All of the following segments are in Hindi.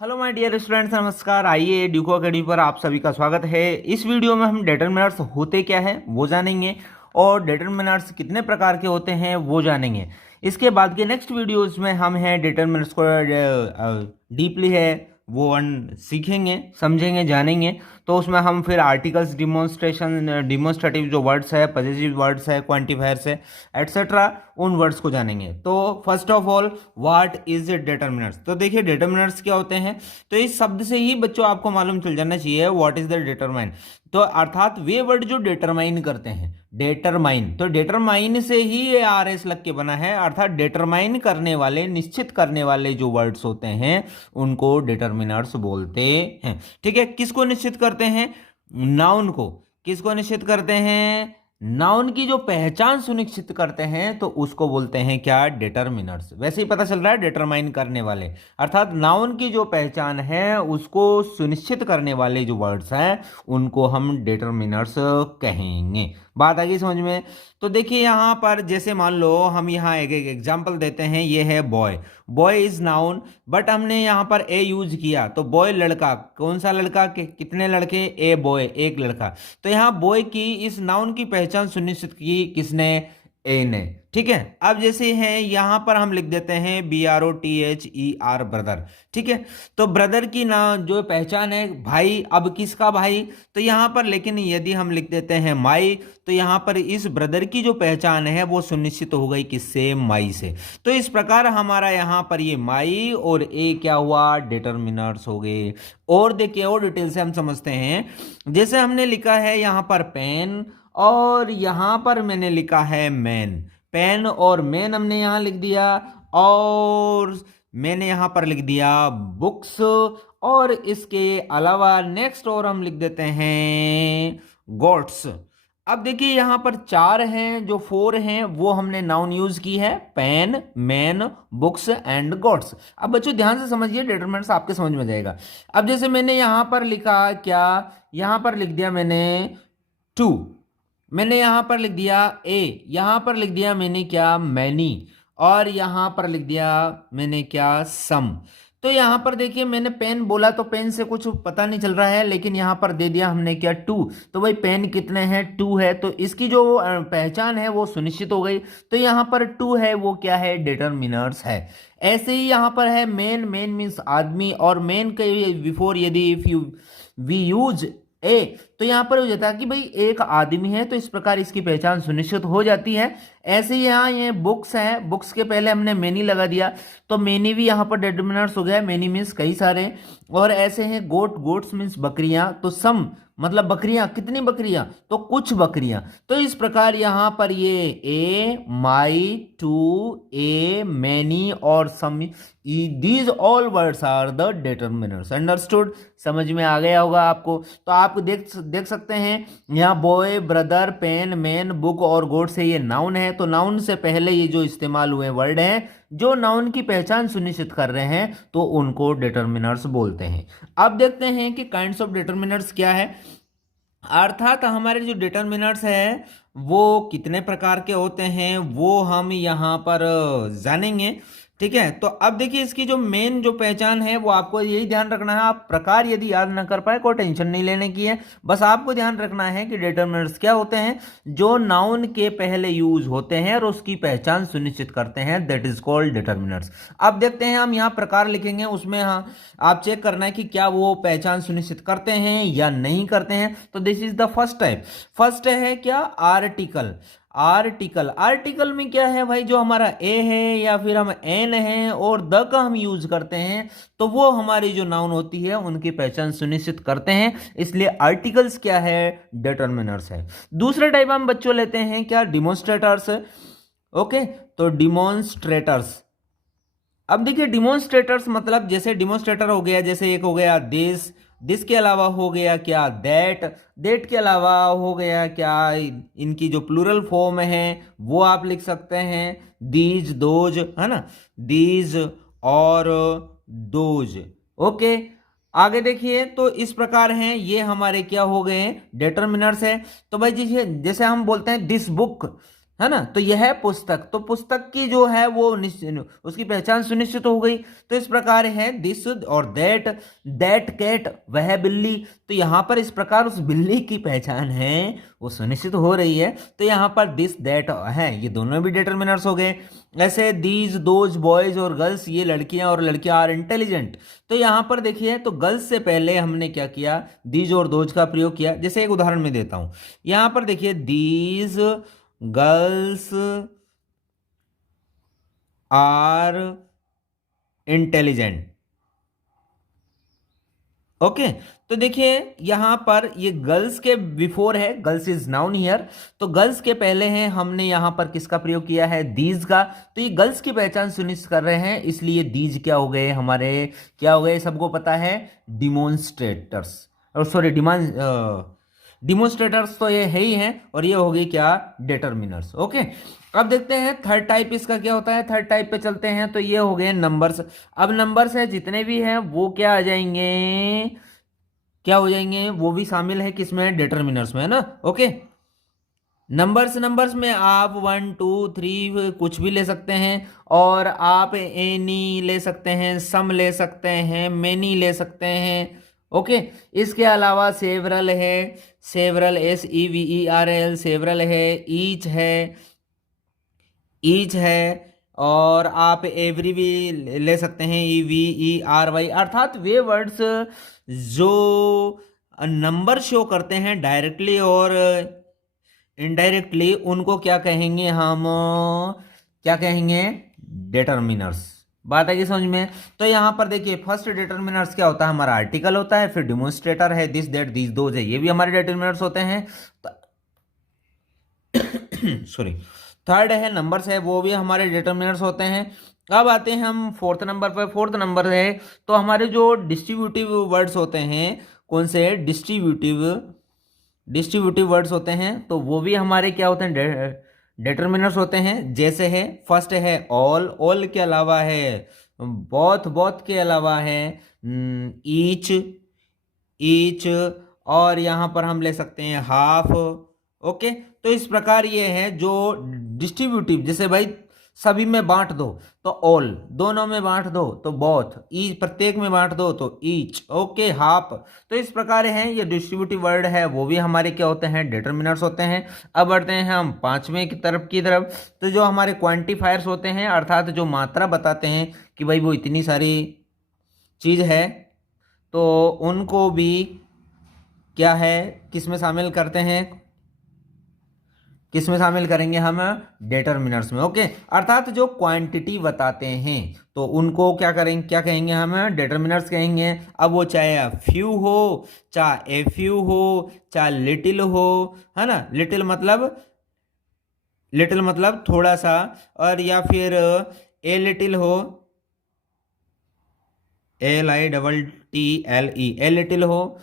हेलो माय डियर स्टूडेंट्स, नमस्कार। आइए ड्यूको अकेडमी पर आप सभी का स्वागत है। इस वीडियो में हम डिटरमिनर्स होते क्या है वो जानेंगे और डिटरमिनर्स कितने प्रकार के होते हैं वो जानेंगे। इसके बाद के नेक्स्ट वीडियोस में हम हैं डिटरमिनर्स को डीपली है वो सीखेंगे, समझेंगे, जानेंगे। तो उसमें हम फिर आर्टिकल्स, डिमॉन्स्ट्रेटिव जो वर्ड्स है, पॉजिटिव वर्ड्स है, क्वांटिफायर्स है, एटसेट्रा, उन वर्ड्स को जानेंगे। तो first of all, what is determiners. तो देखिए डिटरमिनर्स क्या होते हैं। तो इस शब्द से ही बच्चों आपको मालूम चल जाना चाहिए व्हाट इज द डिटरमाइन। तो अर्थात वे वर्ड जो डिटरमाइन करते हैं, डेटरमाइन। तो डेटरमाइन से ही ये आर एस लग के बना है, अर्थात डिटरमाइन करने वाले, निश्चित करने वाले जो वर्ड्स होते हैं उनको डिटरमिनर्स बोलते हैं। ठीक है, किसको निश्चित करते हैं? नाउन को। किसको निश्चित करते हैं? नाउन की जो पहचान सुनिश्चित करते हैं तो उसको बोलते हैं क्या? डिटरमिनर्स। वैसे ही पता चल रहा है डिटरमाइन करने वाले, अर्थात नाउन की जो पहचान है उसको सुनिश्चित करने वाले जो वर्ड्स हैं उनको हम डिटरमिनर्स कहेंगे। बात आ गई समझ में? तो देखिए यहां पर जैसे मान लो हम यहां एक एग्जांपल देते हैं। ये है boy. Boy is noun, but हमने यहां पर ए यूज किया तो बॉय लड़का। कौन सा लड़का? कितने लड़के? ए बॉय, एक लड़का। तो यहां बॉय की इस नाउन की पहचान सुनिश्चित की किसने? ए ने। ठीक है, अब जैसे है यहां पर हम लिख देते हैं BROTHER, ब्रदर। ठीक है, तो ब्रदर की ना जो पहचान है भाई। अब किसका भाई? तो यहां पर लेकिन यदि हम लिख देते हैं माई, तो यहां पर इस ब्रदर की जो पहचान है वो सुनिश्चित हो गई किससे? माई से। तो इस प्रकार हमारा यहां पर ये माई और ए क्या हुआ? डिटरमिनर्स हो गए। और देखिए और डिटेल से हम समझते हैं। जैसे हमने लिखा है यहां पर पेन और यहां पर मैंने लिखा है मैन। पेन और मैन हमने यहां लिख दिया, और मैंने यहां पर लिख दिया बुक्स। और इसके अलावा नेक्स्ट और हम लिख देते हैं गोट्स। अब देखिए यहां पर चार हैं, जो फोर हैं वो हमने नाउन यूज की है, pen, man, books and goats. अब बच्चों ध्यान से समझिए, डिटरमिनर्स आपके समझ में जाएगा। अब जैसे मैंने यहां पर लिखा क्या? यहां पर लिख दिया मैंने टू। मैंने यहां पर लिख दिया ए। यहां पर लिख दिया मैंने क्या? मैनी। और यहां पर लिख दिया मैंने क्या? सम। तो यहां पर देखिए मैंने पेन बोला तो पेन से कुछ पता नहीं चल रहा है, लेकिन यहां पर दे दिया हमने क्या? टू। तो भाई पेन कितने हैं? टू है, तो इसकी जो पहचान है वो सुनिश्चित हो गई। तो यहां पर टू है वो क्या है? डिटरमिनर्स है। ऐसे ही यहां पर है मेन। मेन मीन्स आदमी, और मेन के बिफोर यदि इफ यू वी यूज ए, तो यहां पर हो जाता है कि भाई एक आदमी है, तो इस प्रकार इसकी पहचान सुनिश्चित हो जाती है। ऐसे ही यहाँ ये बुक्स है, बुक्स के पहले हमने मेनी लगा दिया तो मेनी भी यहाँ पर डिटरमिनर्स हो गया। मेनी मीन्स कई सारे। और ऐसे हैं गोट। गोट्स मीन्स बकरियां, तो सम मतलब बकरियां। कितनी बकरियां? तो कुछ बकरियां। तो इस प्रकार यहां पर ये ए, माई, टू, ए, मैनी और some, these all words are the determiners. Understood? समझ में आ गया होगा आपको। तो आप देख सकते हैं यहाँ boy, brother, pen, man, book और गोट से ये नाउन है। तो नाउन से पहले ये जो इस्तेमाल हुए वर्ड हैं जो नाउन की पहचान सुनिश्चित कर रहे हैं तो उनको डिटरमिनर्स बोलते हैं। अब देखते हैं कि काइंड्स ऑफ डिटरमिनर्स क्या है। अर्थात हमारे जो डिटरमिनर्स है वो कितने प्रकार के होते हैं वो हम यहाँ पर जानेंगे। ठीक है, तो अब देखिए इसकी जो मेन जो पहचान है वो आपको यही ध्यान रखना है। आप प्रकार यदि याद ना कर पाए कोई टेंशन नहीं लेने की है, बस आपको ध्यान रखना है कि डिटरमिनर्स क्या होते हैं? जो नाउन के पहले यूज होते हैं और उसकी पहचान सुनिश्चित करते हैं, दैट इज कॉल्ड डिटरमिनर्स। अब देखते हैं, हम यहाँ प्रकार लिखेंगे, उसमें हाँ आप चेक करना है कि क्या वो पहचान सुनिश्चित करते हैं या नहीं करते हैं। तो this is the first type. First है क्या? आर्टिकल। आर्टिकल। आर्टिकल में क्या है भाई? जो हमारा ए है या फिर हम एन है और द का हम यूज करते हैं तो वो हमारी जो नाउन होती है उनकी पहचान सुनिश्चित करते हैं, इसलिए आर्टिकल्स क्या है? डिटरमिनर्स है। दूसरा टाइप हम बच्चों लेते हैं क्या? डिमोन्स्ट्रेटर्स। ओके, तो डिमोन्स्ट्रेटर्स। अब देखिए डिमोन्स्ट्रेटर्स मतलब जैसे डिमोन्स्ट्रेटर हो गया, जैसे एक हो गया दिस। दिस के अलावा हो गया क्या? दैट। दैट के अलावा हो गया क्या? इनकी जो प्लूरल फॉर्म है वो आप लिख सकते हैं दीज, दोज, है ना? दीज और दोज। ओके, आगे देखिए तो इस प्रकार हैं ये हमारे क्या हो गए? डिटरमिनर्स है। तो भाई जैसे जैसे हम बोलते हैं दिस बुक, है ना। तो यह है पुस्तक, तो पुस्तक की जो है वो उसकी पहचान सुनिश्चित हो गई। तो इस प्रकार है दिस और दैट, दैट कैट वह बिल्ली, तो यहां पर इस प्रकार उस बिल्ली की पहचान है वो सुनिश्चित हो रही है। तो यहां पर दिस दैट है, ये दोनों भी डिटर्मिनर्स हो गए। ऐसे दीज दोज बॉयज और गर्ल्स, ये लड़कियां और लड़कियां आर इंटेलिजेंट। तो यहां पर देखिए, तो गर्ल्स से पहले हमने क्या किया, दीज और दोज का प्रयोग किया। जैसे एक उदाहरण में देता हूं, यहां पर देखिए these girls are intelligent. Okay, तो देखिए यहां पर ये गर्ल्स के बिफोर है, गर्ल्स इज नाउन हियर, तो गर्ल्स के पहले हैं हमने यहां पर किसका प्रयोग किया है, दीज का। तो ये गर्ल्स की पहचान सुनिश्चित कर रहे हैं, इसलिए दीज क्या हो गए हमारे, क्या हो गए, सबको पता है, डिमोन्स्ट्रेटर्स, और सॉरी डिमोन्स्ट्रेटर्स तो ये है ही हैं, और ये हो गई क्या, डिटर्मिनर्स। ओके, अब देखते हैं थर्ड टाइप इसका क्या होता है। थर्ड टाइप पे चलते हैं, तो ये हो गए नंबर्स। अब नंबर्स है जितने भी हैं वो क्या आ जाएंगे, क्या हो जाएंगे, वो भी शामिल है किसमें, डिटर्मिनर्स में, है ना। ओके, नंबर्स, नंबर्स में आप 1 2 3 कुछ भी ले सकते हैं, और आप एनी ले सकते हैं, सम ले सकते हैं, मेनी ले सकते हैं। ओके, इसके अलावा सेवरल है, सेवरल SEVERAL सेवरल है, ईच है, ईच है, और आप एवरी भी ले सकते हैं, EVERY, अर्थात वे वर्ड्स जो नंबर शो करते हैं डायरेक्टली और इनडायरेक्टली, उनको क्या कहेंगे हम, क्या कहेंगे, डिटर्मिनर्स। बात है कि समझ में। तो यहां पर देखिए फर्स्ट डिटर्मिनर्स क्या होता है, हमारा आर्टिकल होता है, फिर डिमोन्स्ट्रेटर है, दिस दैट दीज दोज है, ये भी हमारे डिटर्मिनर्स होते हैं। सॉरी, थर्ड है नंबर्स है, वो भी हमारे डिटर्मिनर्स होते हैं। अब आते हैं हम फोर्थ नंबर पर। फोर्थ नंबर है तो हमारे जो डिस्ट्रीब्यूटिव वर्ड्स होते हैं, कौन से, डिस्ट्रीब्यूटिव वर्ड्स होते हैं, तो वो भी हमारे क्या होते हैं, डिटर्मिनर्स होते हैं। जैसे है फर्स्ट है ऑल, ऑल के अलावा है बोथ, बोथ के अलावा है ईच, ईच, और यहां पर हम ले सकते हैं हाफ। ओके, तो इस प्रकार ये है जो डिस्ट्रीब्यूटिव, जैसे भाई सभी में बांट दो तो ऑल, दोनों में बांट दो तो बोथ, ईच प्रत्येक में बांट दो तो ईच, ओके, हाफ। तो इस प्रकार है ये डिस्ट्रीब्यूटिव वर्ड है, वो भी हमारे क्या होते हैं, डिटर्मिनर्स होते हैं। अब बढ़ते हैं हम पांचवें की तरफ। तो जो हमारे क्वांटिफायर्स होते हैं, अर्थात जो मात्रा बताते हैं कि भाई वो इतनी सारी चीज है, तो उनको भी क्या है, किस में शामिल करते हैं, किस में शामिल करेंगे हम, डिटर्मिनर्स में। ओके, अर्थात जो क्वांटिटी बताते हैं तो उनको क्या करेंगे, क्या कहेंगे हम, डिटर्मिनर्स कहेंगे। अब वो चाहे फ्यू हो, चाहे ए फ्यू हो, चाहे लिटिल हो, है ना, लिटिल मतलब थोड़ा सा, और या फिर ए लिटिल हो, LITTLE, ए लिटिल हो,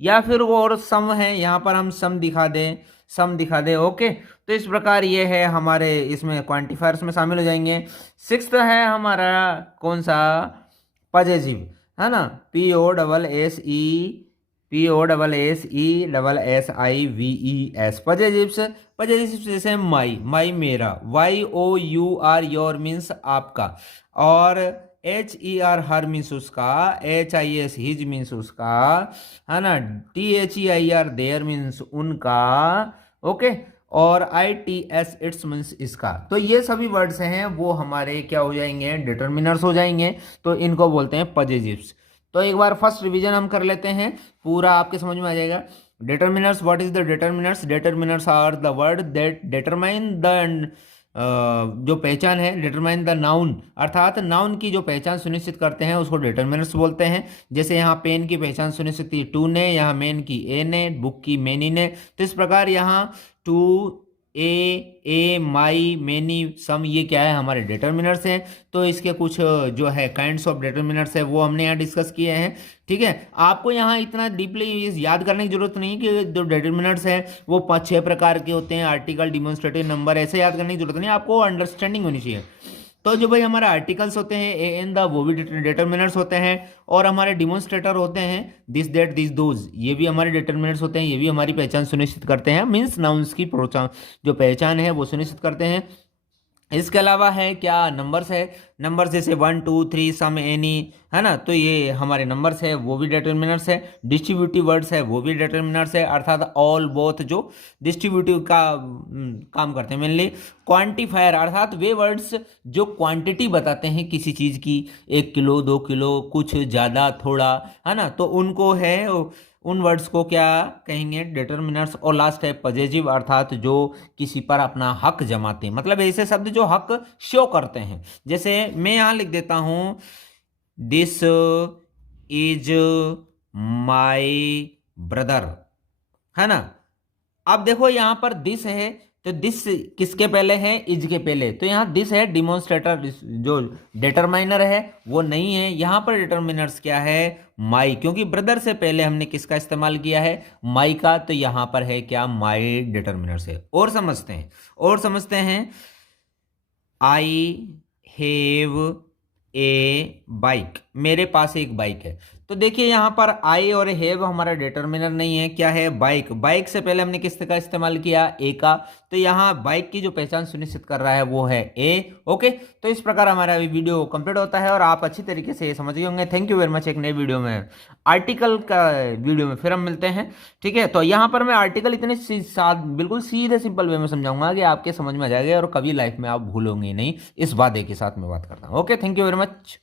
या फिर वो और सम है, यहां पर हम सम दिखा दें, सम दिखा दे। ओके, तो इस प्रकार ये है हमारे इसमें क्वांटिफायर्स में शामिल हो जाएंगे। सिक्स्थ है हमारा कौन सा, पजेसिव, है ना, POSSESSIVES, पजेसिव्स। पजेसिव्स जैसे माई, माई मेरा, YOUR योर मीन्स आपका, और HER हर मीन्स उसका, HIS हिज मीन्स उसका, है ना, THEIR देयर मीन्स उनका। ओके, और ITS इट्स मीन्स इसका। तो ये सभी वर्ड्स हैं वो हमारे क्या हो जाएंगे, डिटर्मिनर्स हो जाएंगे। तो इनको बोलते हैं पजेसिव्स। तो एक बार फर्स्ट रिवीजन हम कर लेते हैं, पूरा आपके समझ में आ जाएगा। Determiners, what is the determiners, determiners are the word that determine the, जो पहचान है, डिटरमाइन द नाउन, अर्थात नाउन की जो पहचान सुनिश्चित करते हैं उसको डिटर्मिनर्स बोलते हैं। जैसे यहाँ पेन की पहचान सुनिश्चित की टू ने, यहाँ मेन की ए ने, बुक की मेनी ने। तो इस प्रकार यहाँ टू, ए, माई, मेनी, सम, ये क्या है, हमारे डिटर्मिनर्स हैं। तो इसके कुछ जो है काइंड्स ऑफ डिटर्मिनर्स है वो हमने यहाँ डिस्कस किए हैं। ठीक है, आपको यहाँ इतना डीपली याद करने की जरूरत नहीं कि जो डिटर्मिनर्स हैं वो 5-6 प्रकार के होते हैं, आर्टिकल, डिमोन्स्ट्रेटिव, नंबर, ऐसे याद करने की जरूरत नहीं, आपको अंडरस्टैंडिंग होनी चाहिए। तो जो भाई हमारे आर्टिकल्स होते हैं ए एन द, वो भी डिटर्मिनर्स होते हैं, और हमारे डिमोन्स्ट्रेटर होते हैं दिस दैट दिस दोज, ये भी हमारे डिटर्मिनर्स होते हैं, ये भी हमारी पहचान सुनिश्चित करते हैं, मीन्स नाउन्स की जो पहचान है वो सुनिश्चित करते हैं। इसके अलावा है क्या, नंबर्स है, नंबर्स जैसे 1 2 3 सम एनी, है ना, तो ये हमारे नंबर्स है, वो भी डिटर्मिनर्स है। डिस्ट्रीब्यूटिव वर्ड्स है, वो भी डिटर्मिनर्स है, अर्थात ऑल बोथ जो डिस्ट्रीब्यूटिव का काम करते हैं मेनली। क्वांटिफायर अर्थात वे वर्ड्स जो क्वांटिटी बताते हैं किसी चीज़ की, 1 किलो 2 किलो, कुछ ज़्यादा थोड़ा, है ना, तो उनको है, उन वर्ड्स को क्या कहेंगे, डिटर्मिनर्स। और लास्ट है पजेसिव अर्थात जो किसी पर अपना हक जमाते हैं, मतलब ऐसे शब्द जो हक शो करते हैं। जैसे मैं यहां लिख देता हूं दिस इज माई ब्रदर, है ना। अब देखो यहां पर दिस है, तो दिस किसके पहले है, इज के पहले, तो यहां दिस है डिमोन्स्ट्रेटर, जो डिटरमाइनर है वो नहीं है। यहां पर डिटरमिनर्स क्या है, माई, क्योंकि ब्रदर से पहले हमने किसका इस्तेमाल किया है, माई का, तो यहां पर है क्या, माई डिटरमिनर्स है। और समझते हैं आई हैव ए बाइक, मेरे पास एक बाइक है। तो देखिए यहां पर आई और हैव हमारा डिटर्मिनर नहीं है, क्या है, बाइक। बाइक से पहले हमने किस का इस्तेमाल किया, ए का, तो यहां बाइक की जो पहचान सुनिश्चित कर रहा है वो है ए। ओके, तो इस प्रकार हमारा वीडियो कंप्लीट होता है और आप अच्छी तरीके से समझ गए होंगे। Thank you very much. एक नए वीडियो में, आर्टिकल का वीडियो में फिर हम मिलते हैं, ठीक है। तो यहाँ पर मैं आर्टिकल इतने बिल्कुल सीधे सिंपल वे में समझाऊंगा कि आपके समझ में आ जाएगा और कभी लाइफ में आप भूलोगे नहीं, इस वादे के साथ मैं बात करता हूँ। Okay, thank you very much.